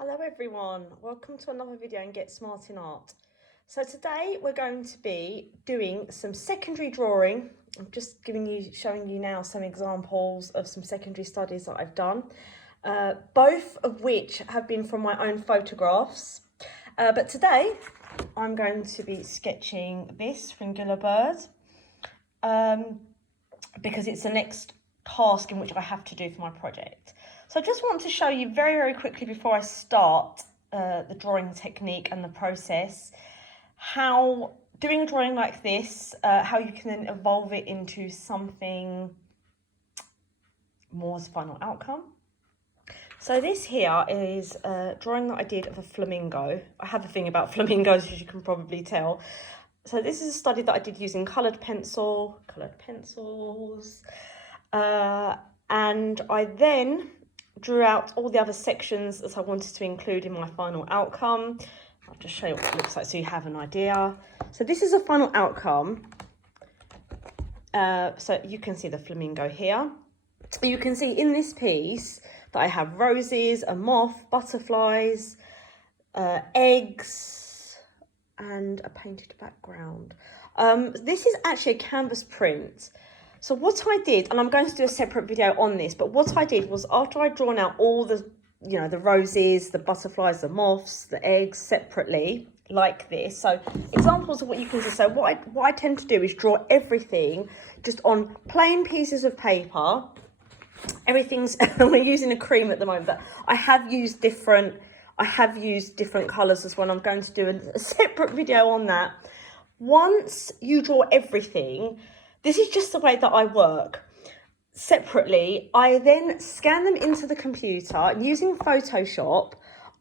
Hello everyone, welcome to another video in Get Smart in Art. So today we're going to be doing some secondary drawing. I'm just showing you now some examples of some secondary studies that I've done, both of which have been from my own photographs. But today I'm going to be sketching this Fringilla bird because it's the next task in which I have to do for my project. So I just want to show you very quickly before I start the drawing technique and the process, how doing a drawing like this, how you can then evolve it into something more as a final outcome. So this here is a drawing that I did of a flamingo. I have a thing about flamingos, as you can probably tell. So this is a study that I did using coloured pencils, and I then drew out all the other sections that I wanted to include in my final outcome. I'll just show you what it looks like so you have an idea. So this is a final outcome. So you can see the flamingo here. You can see in this piece that I have roses, a moth, butterflies, eggs, and a painted background. This is actually a canvas print. So what I did, and I'm going to do a separate video on this, but what I did was after I'd drawn out all the, the roses, the butterflies, the moths, the eggs separately, like this. So examples of what you can do. So what I tend to do is draw everything just on plain pieces of paper. Everything's, we're using a cream at the moment, but I have used different colours as well. I'm going to do a separate video on that. Once you draw everything, this is just the way that I work. Separately, I then scan them into the computer and using Photoshop,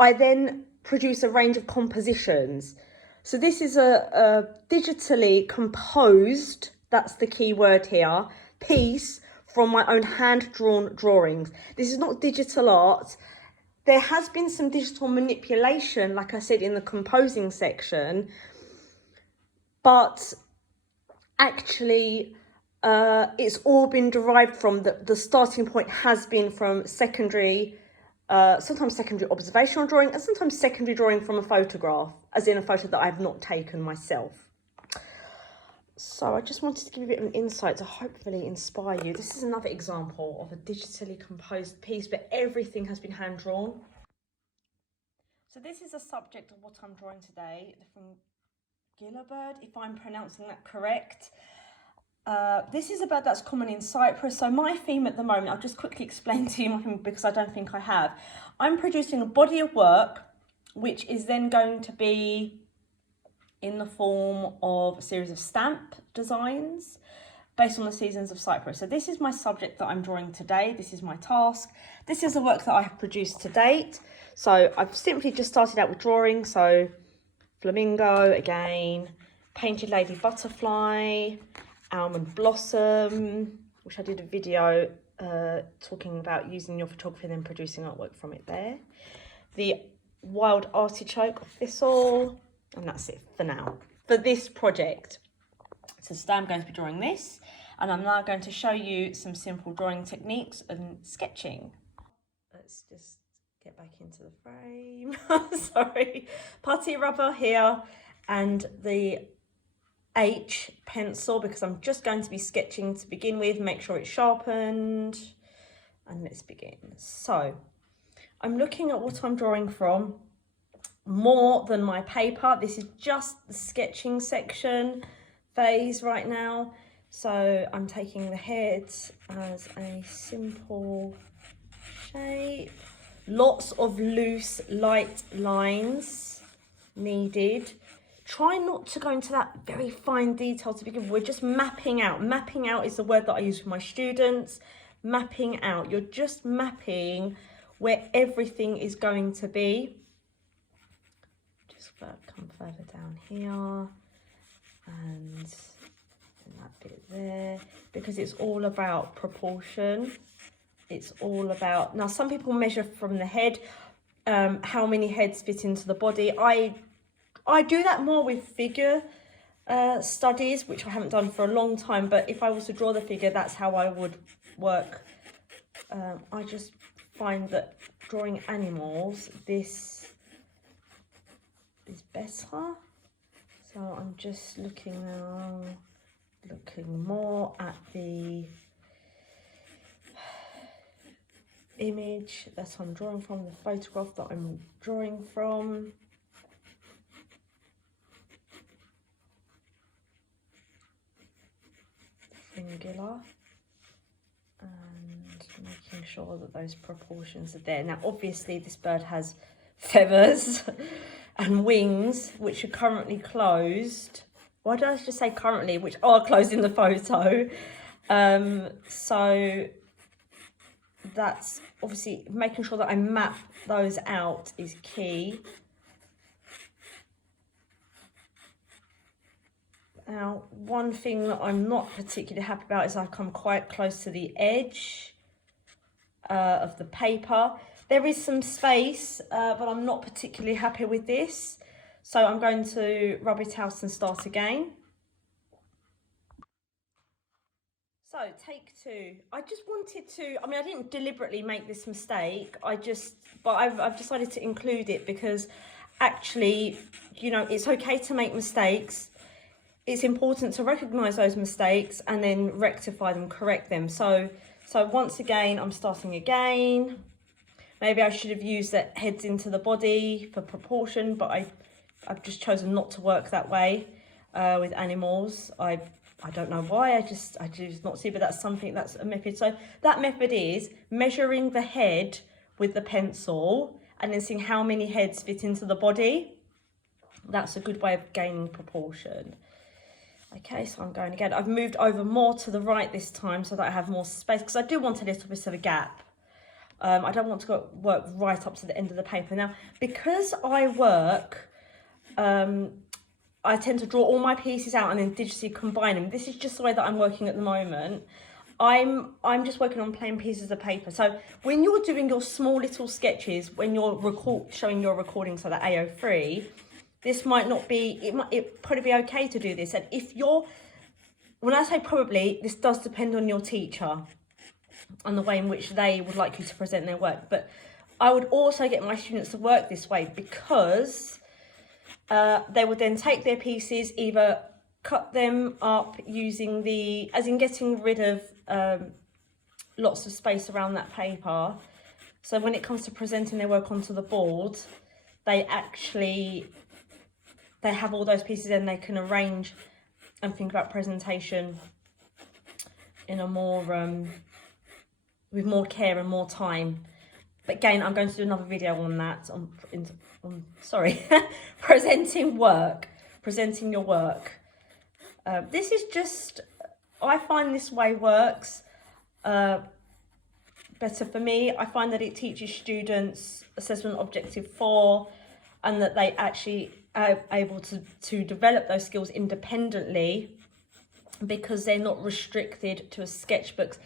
I then produce a range of compositions. So this is a digitally composed, that's the key word here, piece from my own hand-drawn drawings. This is not digital art. There has been some digital manipulation, like I said, in the composing section, but actually it's all been derived from the starting point has been from secondary, sometimes secondary observational drawing and sometimes secondary drawing from a photograph, as in a photo that I have not taken myself. So I just wanted to give you a bit of an insight to hopefully inspire you. This is another example of a digitally composed piece, but everything has been hand drawn. So this is a subject of what I'm drawing today, the Fringilla bird, if I'm pronouncing that correct. This is a bird that's common in Cyprus. So my theme at the moment, I'll just quickly explain to you because I don't think I have. I'm producing a body of work, which is then going to be in the form of a series of stamp designs based on the seasons of Cyprus. So this is my subject that I'm drawing today. This is my task. This is the work that I have produced to date. So I've simply just started out with drawing. So flamingo again, painted lady butterfly, almond blossom, which I did a video talking about using your photography and then producing artwork from it there. The wild artichoke thistle, and that's it for now, for this project. So today I'm going to be drawing this, and I'm now going to show you some simple drawing techniques and sketching. Let's just get back into the frame. Sorry, putty rubber here, and the H pencil, because I'm just going to be sketching to begin with. Make sure it's sharpened, and let's begin. So I'm looking at what I'm drawing from more than my paper. This is just the sketching section phase right now. So I'm taking the head as a simple shape. Lots of loose, light lines needed. Try not to go into that very fine detail to begin with. We're just mapping out. Mapping out is the word that I use with my students. Mapping out. You're just mapping where everything is going to be. Just come further down here. And that bit there. Because it's all about proportion. It's all about... Now, some people measure from the head. How many heads fit into the body. I do that more with figure studies, which I haven't done for a long time, but if I was to draw the figure, that's how I would work. I just find that drawing animals, this is better. So I'm just looking now, looking more at the image that I'm drawing from, the photograph that I'm drawing from. Fringilla. And making sure that those proportions are there. Now obviously this bird has feathers and wings which are currently closed. Why did I just say currently? Which are closed in the photo. So that's obviously making sure that I map those out is key. Now, one thing that I'm not particularly happy about is I come quite close to the edge of the paper. There is some space, but I'm not particularly happy with this. So I'm going to rub it out and start again. So take two. I just wanted to, I mean, I didn't deliberately make this mistake. But I've decided to include it because actually, you know, it's okay to make mistakes. It's important to recognise those mistakes and then rectify them, correct them. So once again, I'm starting again. Maybe I should have used the heads into the body for proportion, but I've just chosen not to work that way with animals. I don't know why, I just not see, but that's a method. So that method is measuring the head with the pencil and then seeing how many heads fit into the body. That's a good way of gaining proportion. Okay, so I'm going again. I've moved over more to the right this time so that I have more space because I do want a little bit of a gap. I don't want to work right up to the end of the paper. Now, because I work, I tend to draw all my pieces out and then digitally combine them. This is just the way that I'm working at the moment. I'm just working on plain pieces of paper. So when you're doing your small little sketches, when you're showing your recording, so the AO3, this might not be, it probably be okay to do this. And if you're, when I say probably, this does depend on your teacher and the way in which they would like you to present their work. But I would also get my students to work this way because they would then take their pieces, either cut them up using as in getting rid of lots of space around that paper. So when it comes to presenting their work onto the board, they have all those pieces and they can arrange and think about presentation in a more, with more care and more time. But again, I'm going to do another video on that, presenting your work. This is just, I find this way works better for me. I find that it teaches students assessment objective 4 and that they actually are able to develop those skills independently because they're not restricted to a sketchbook.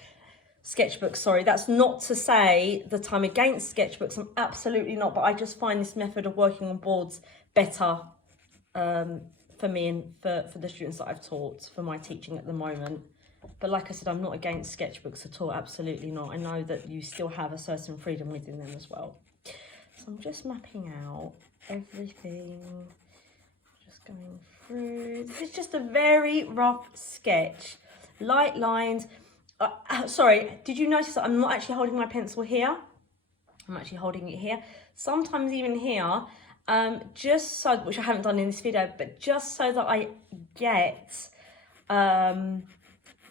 Sorry, that's not to say that I'm against sketchbooks. I'm absolutely not, but I just find this method of working on boards better for me and for the students that I've taught for my teaching at the moment. But like I said, I'm not against sketchbooks at all, absolutely not. I know that you still have a certain freedom within them as well. So I'm just mapping out everything, just going through. This is just a very rough sketch, light lines. Sorry, did you notice that I'm not actually holding my pencil here? I'm actually holding it here. Sometimes even here, just so, which I haven't done in this video, but just so that I get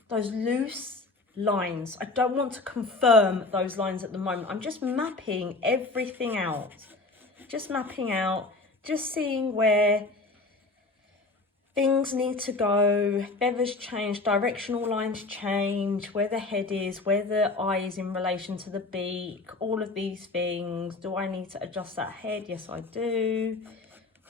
those loose lines. I don't want to confirm those lines at the moment. I'm just mapping everything out. Just mapping out, just seeing where things need to go, feathers change, directional lines change, where the head is, where the eye is in relation to the beak, all of these things. Do I need to adjust that head? Yes, I do.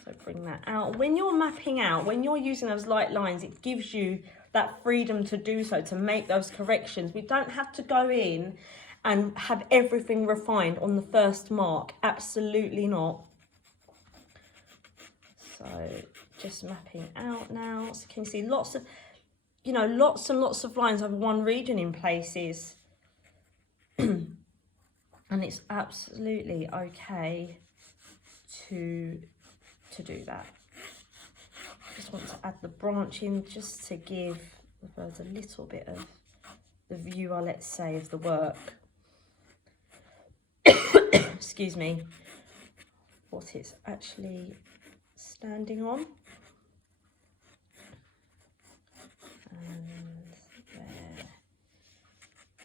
So bring that out. When you're mapping out, when you're using those light lines, it gives you that freedom to do so, to make those corrections. We don't have to go in and have everything refined on the first mark. Absolutely not. So just mapping out now. So can you see lots of, lots and lots of lines over one region in places. And it's absolutely okay to do that. Just want to add the branching just to give the birds a little bit of the viewer, let's say, of the work. Excuse me. What it's actually standing on. And there.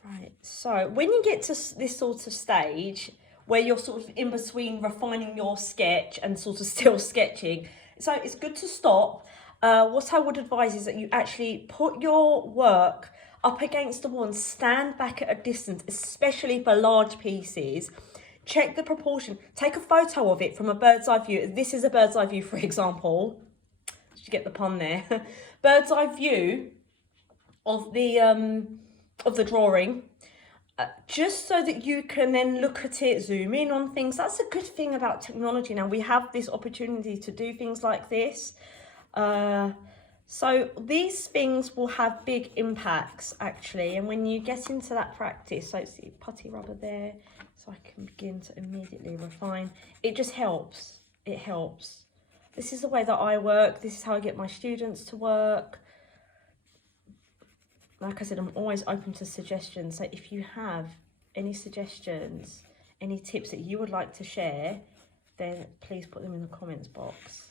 Right, so when you get to this sort of stage where you're sort of in between refining your sketch and sort of still sketching, so it's good to stop. What I would advise is that you actually put your work up against the wall and stand back at a distance, especially for large pieces. Check the proportion, take a photo of it from a bird's eye view. This is a bird's eye view, for example. Did you get the pun there? Bird's eye view of the drawing, just so that you can then look at it, zoom in on things. That's a good thing about technology now. We have this opportunity to do things like this. So these things will have big impacts actually, and when you get into that practice, so it's the putty rubber there, so I can begin to immediately refine. It just helps. It helps. This is the way that I work. This is how I get my students to work. Like I said, I'm always open to suggestions. So if you have any suggestions, any tips that you would like to share, then please put them in the comments box.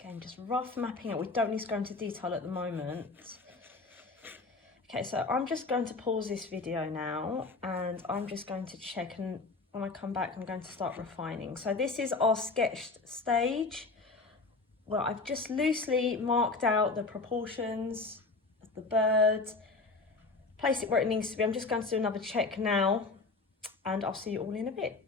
Again, just rough mapping out. We don't need to go into detail at the moment. Okay, so I'm just going to pause this video now and I'm just going to check, and when I come back, I'm going to start refining. So this is our sketched stage. Well, I've just loosely marked out the proportions of the bird, place it where it needs to be. I'm just going to do another check now and I'll see you all in a bit.